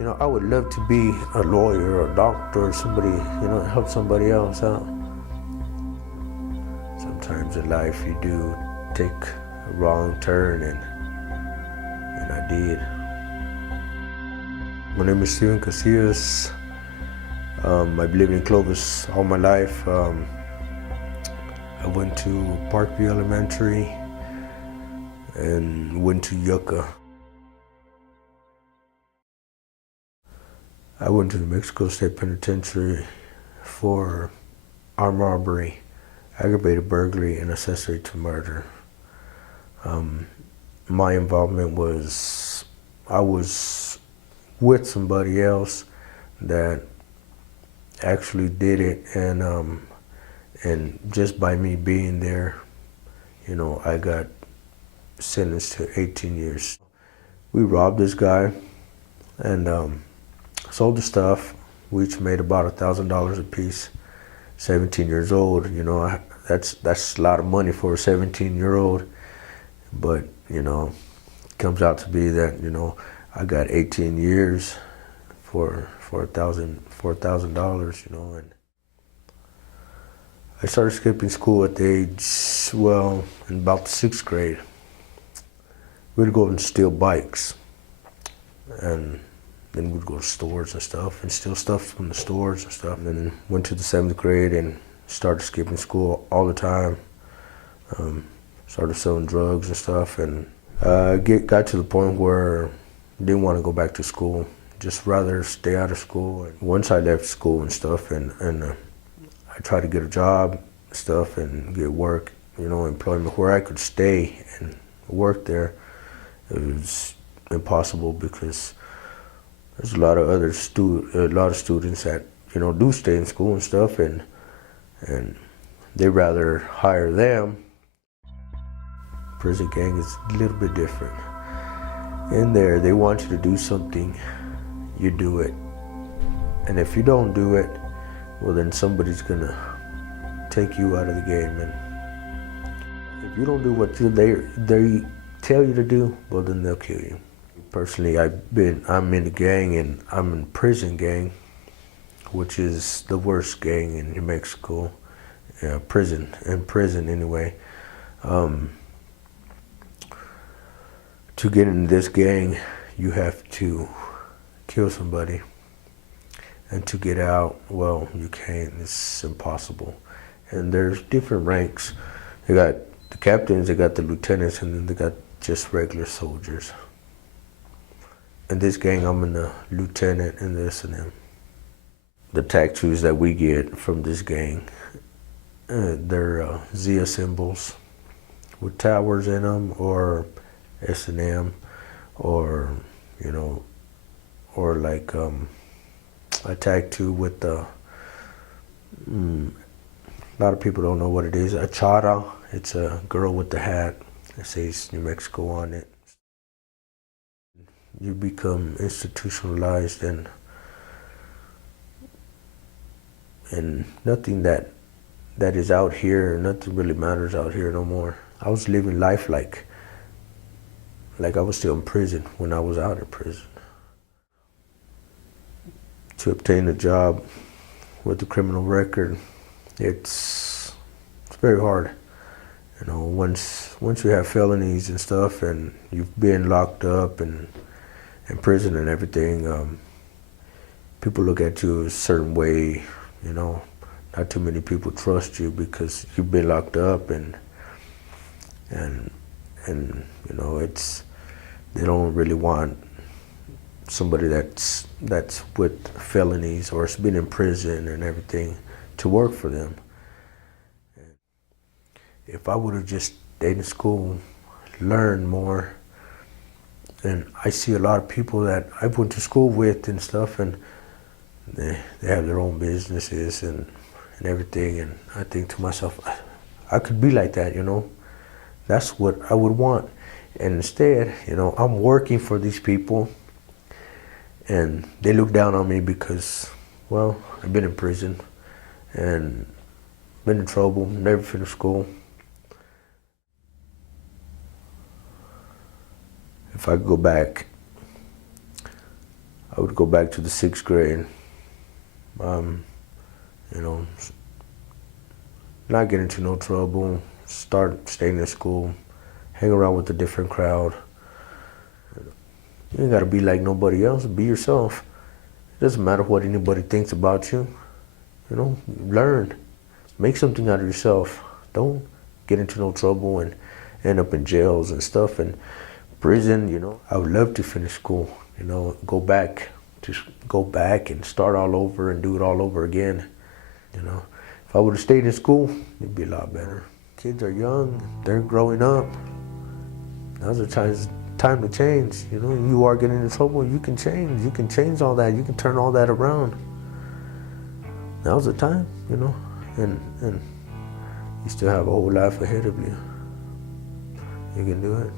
I would love to be a lawyer or a doctor or somebody, help somebody else out. Sometimes in life you do take a wrong turn, and I did. My name is Steven Casillas. I've lived in Clovis all my life. I went to Parkview Elementary and went to Yucca. I went to the Mexico State Penitentiary for armed robbery, aggravated burglary, and accessory to murder. My involvement was, I was with somebody else that actually did it, and just by me being there, I got sentenced to 18 years. We robbed this guy and sold the stuff. We each made about $1,000 a piece. 17 years old, that's a lot of money for a 17-year-old. But it comes out to be that I got 18 years for $1,000, and I started skipping school at the age, in about the 6th grade. We'd go and steal bikes, and then we'd go to stores and stuff and steal stuff from the stores and stuff. And then went to the 7th grade and started skipping school all the time. Started selling drugs and stuff, and got to the point where I didn't want to go back to school, just rather stay out of school. And once I left school and stuff, and I tried to get a job and stuff and get work, employment where I could stay and work there. It was impossible because there's a lot of students that do stay in school and stuff, and they rather hire them. Prison gang is a little bit different. In there, they want you to do something, you do it, and if you don't do it, well, then somebody's gonna take you out of the game. And if you don't do what they tell you to do, well, then they'll kill you. Personally, I'm in the gang, and I'm in prison gang, which is the worst gang in New Mexico. In prison anyway. To get in this gang, you have to kill somebody. And to get out, well, you can't, it's impossible. And there's different ranks. They got the captains, they got the lieutenants, and then they got just regular soldiers. In this gang, I'm in the lieutenant and the S&M. The tattoos that we get from this gang, they're Zia symbols with towers in them, or S&M, or or like a tattoo with a lot of people don't know what it is. A chara, it's a girl with the hat. It says New Mexico on it. You become institutionalized, and nothing that is out here, nothing really matters out here no more. I was living life like I was still in prison when I was out of prison. To obtain a job with a criminal record, it's very hard. Once you have felonies and stuff, and you've been locked up and in prison and everything, people look at you a certain way. Not too many people trust you because you've been locked up, and it's, they don't really want somebody that's with felonies or has been in prison and everything to work for them. If I would have just stayed in school, learned more, and I see a lot of people that I went to school with and stuff, and they have their own businesses and everything, and I think to myself, I could be like that, That's what I would want. And instead, I'm working for these people, and they look down on me because, well, I've been in prison and been in trouble, never finished school. If I could go back, I would go back to the 6th grade. You know, not get into no trouble, start staying in school, hang around with a different crowd. You ain't gotta be like nobody else, be yourself. It doesn't matter what anybody thinks about you. You know, learn, make something out of yourself. Don't get into no trouble and end up in jails and stuff and prison. You know, I would love to finish school. You know, go back and start all over and do it all over again. You know, if I would have stayed in school, it'd be a lot better. Kids are young, they're growing up. Now's the time to change. You know, you are getting in trouble, you can change. You can change all that. You can turn all that around. Now's the time, you know, and you still have a whole life ahead of you. You can do it.